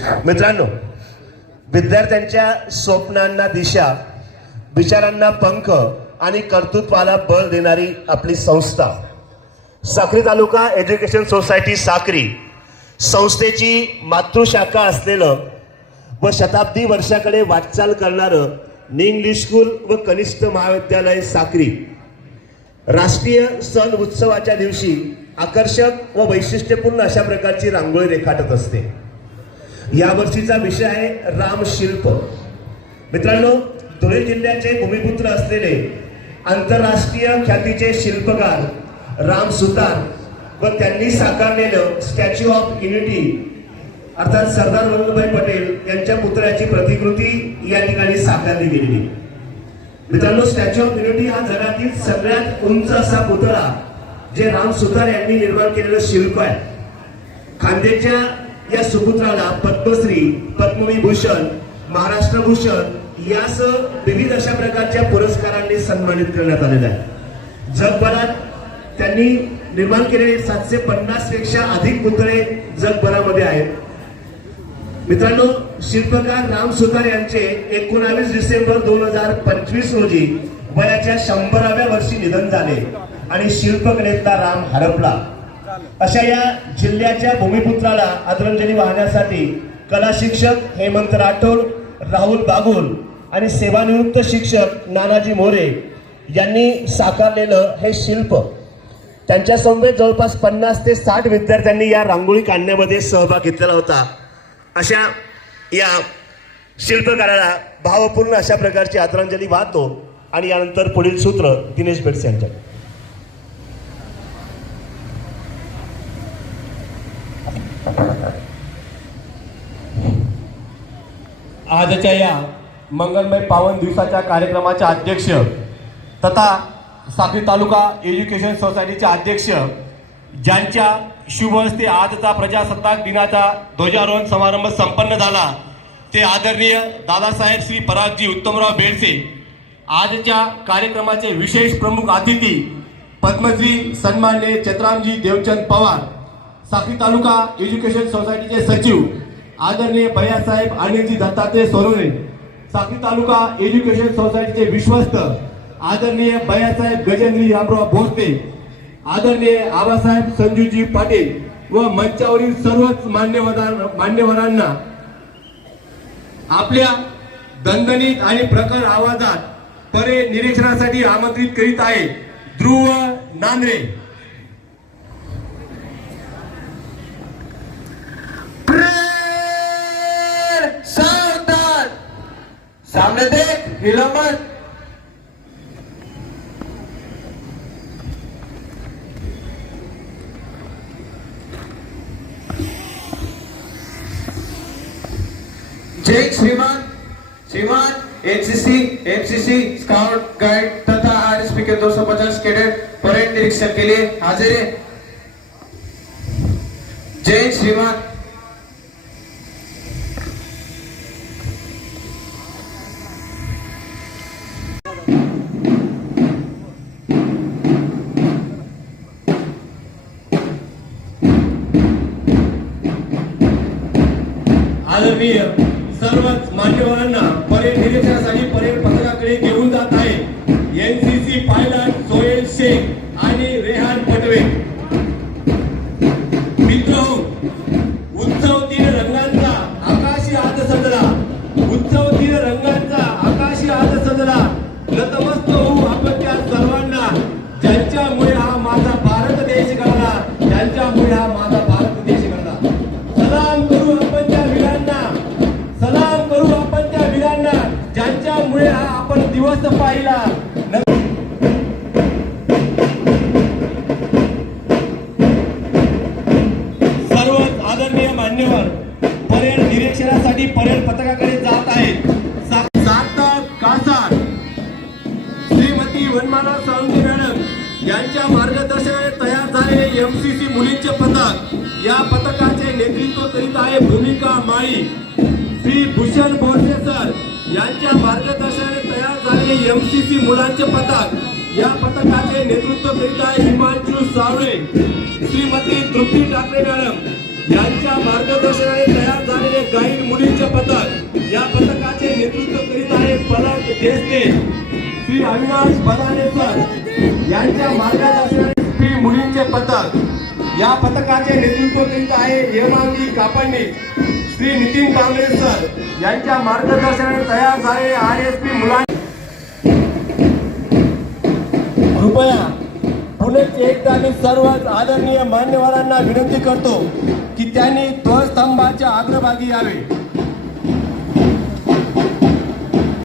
मित्रांनो, विद्यार्थ्यांच्या स्वप्नांना दिशा, विचारांना पंख आणि कर्तृत्वाला बळ देणारी आपली संस्था साक्री तालुका एज्युकेशन सोसायटी साक्री संस्थेची मातृशाखा असलेलं व शताब्दी वर्षाकडे वाटचाल करणारं इंग्लिश स्कूल व कनिष्ठ महाविद्यालय साक्री राष्ट्रीय सण उत्सवाच्या दिवशी आकर्षक व वैशिष्ट्यपूर्ण अशा प्रकारची रांगोळी रेखाटत असते। या वर्षीचा विषय आहे रामशिल्प। मित्रांनो, धुळे जिल्ह्याचे भूमिपुत्र असलेले आंतरराष्ट्रीय ख्यातीचे शिल्पकार राम सुतार व त्यांनी साकारलेलं स्टॅच्यू ऑफ युनिटी अर्थात सरदार वल्लभभाई पटेल यांच्या पुतळ्याची प्रतिकृती या ठिकाणी साकारली गेलेली। मित्रांनो, स्टॅच्यू ऑफ युनिटी हा जगातील सगळ्यात उंच असा पुतळा जे राम सुतार यांनी निर्माण केलेलं शिल्प आहे। खांद्याच्या या सुपुत्राला पद्मश्री, पद्मविभूषण, महाराष्ट्र भूषण यासह विविध अशा प्रकारच्या पुरस्कारांनी सन्मानित करण्यात आलेलं आहे। जगभरात त्यांनी निर्माण केलेले 750 पेक्षा अधिक पुतळे जगभरामध्ये आहेत। मित्रांनो, शिल्पकार राम सुतार यांचे 19 डिसेंबर 2025 रोजी वयाच्या 100व्या वर्षी निधन झाले आणि शिल्पकलेतला राम हरपला। अशा या जिल्ह्याच्या भूमिपुत्राला आदरांजली वाहण्यासाठी कला शिक्षक हेमंत राठोड, राहुल बागुल आणि सेवानिवृत्त शिक्षक नानाजी मोरे यांनी साकारलेलं हे शिल्प त्यांच्या समवेत जवळपास 50 ते 60 विद्यार्थ्यांनी या रांगोळी काढण्यामध्ये सहभाग घेतलेला होता। अशा या शिल्पकाराला भावपूर्ण अशा प्रकारची आदरांजली वाहतो आणि यानंतर पुढील सूत्र दिनेश बेडसे यांच्याकडे। आजच्या या मंगलमय पावन दिवसाच्या कार्यक्रमाचे अध्यक्ष तथा साक्री तालुका एज्युकेशन सोसायटीचे अध्यक्ष ज्यांच्या शुभ हस्ते आजचा प्रजासत्ताक दिनाचा ध्वजारोहण समारंभ संपन्न झाला ते आदरणीय दादासाहेब श्री परागजी उत्तमराव बेडसे। आजच्या कार्यक्रमाचे विशेष प्रमुख अतिथी पद्मश्री सन्माननीय चतरामजी देवचंद पवार, साक्री तालुका एज्युकेशन सोसायटीचे सचिव आदरणीय भैयासाहेब अनिलजी दत्तात्रय सोनवणे, साक्री तालुका एज्युकेशन सोसायटीचे विश्वस्त आदरणीय भैयासाहेब गजेंद्री रामराव भोसले, आदरणीय आबासाहेब संजूजी पाटील व मंचावरील सर्वच मान्यवरांना आपल्या दणदणीत आणि प्रखर आवाजात परेड निरीक्षणासाठी आमंत्रित करीत आहे ध्रुव नांद्रे। सावधान, सामने देख, हिला मत। जय श्रीमान एमसीसी स्काउट गाइड तथा आरएसपी के 250 कैडेट परेड निरीक्षण के लिए हाजिर है। जय श्रीमान। आदरणीय सर्वच मान्यवरांना परेड निरीक्षणासाठी परेड पथकाकडे घेऊन जात आहे एनसीसी पायलट सोहेल शेख आणि रेहान पटवे। मित्रहो, उत्सव 3 रंगांचा आकाशी आज सजला, उत्सव 3 रंगांचा आकाशी आज सजला। नतमस्त होऊ आपण त्या सर्वांना ज्यांच्यामुळे हा माझा भारत देश घडला, ज्यांच्यामुळे हा माझा भारत देश घडला। सलाम करू आपण त्या वीरांना, सलाम करू आपण त्या वीरांना ज्यांच्यामुळे हा आपण दिवस पाहिला। सर्वच आदरणीय मान्यवर परेड निरीक्षणासाठी परेड पथकाकडे जात आहेत। सार्थक कासार, श्रीमती वनमाला साळुंखे मॅडम यांच्या मार्गदर्शनाने तयार झालेले एमसीसी मुलींचे पथक, या पथकाचे नेतृत्व करीत आहे भूमिका माळी। श्री भूषण बोरसे सर यांच्या मार्गदर्शनाने तयार झालेले एमसीसी मुलांचे पथक, या पथकाचे नेतृत्व करीत आहे हिमांशू सावळे। श्रीमती तृप्ती ठाकरे मॅडम यांच्या मार्गदर्शनाने तयार झालेले गाईड देशते श्री अविनाश बदाने सर यांच्या मार्गदर्शनाने श्री मुलींचे पथक, या पथकाचे नेतृत्व करीत आहे हेमांगी कापडणे श्री नितीन कांबळे सर यांच्या मार्गदर्शनाने तयार झालेले RSP मुलांचे कृपया पुनश्च एकदा मी सर्वच आदरणीय मान्यवरांना विनंती करतो की त्यांनी ध्वजस्तंभाच्या अग्रभागी यावे.